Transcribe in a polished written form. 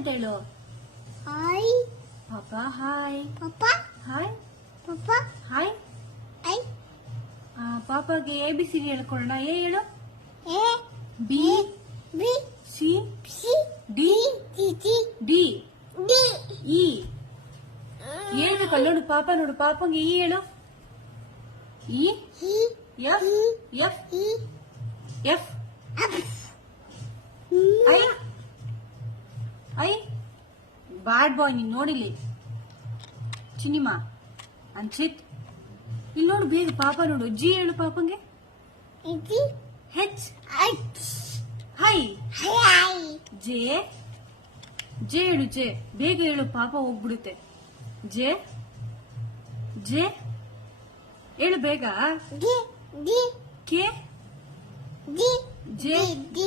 ಅಂತ ಹೇಳು. ಹಾಯ್ ಪಾಪ ಹಾಯ್. ಪಾಪ ಹಾಯ್ ಪಾಪ ಹಾಯ್. ಐ ಪಾಪಗೆ ABCD ಹೇಳ್ಕೊಡೋಣ. ಎ ಹೇಳು. A B B C C D T T D D E ಹೇಳ್ಬೇಕಲ್ಲ. ನೋಡು ಪಾಪ, ನೋಡು ಪಾಪಂಗೆ ಇ ಹೇಳು. ಇ ಹಿ ಎಫ್ ಎಫ್ ಹಿ F I I. Bad boy ನೀನ್. ನೋಡಿಲಿ ಚಿನಿಮಾ ಅನ್ಸಿತ್. ಇಲ್ಲಿ ನೋಡು ಬೇಗ ಪಾಪ ನೋಡು. ಜಿ ಹೇಳು ಪಾಪಂಗೆ. ಇಟಿ H I hi. Hi J J ಹೇಳು. ಜೆ ಬೇಗ ಹೇಳು, ಪಾಪ ಹೋಗ್ಬಿಡುತ್ತೆ. ಜೆ ಜೆ ಹೇಳು ಬೇಗ. D D K D J D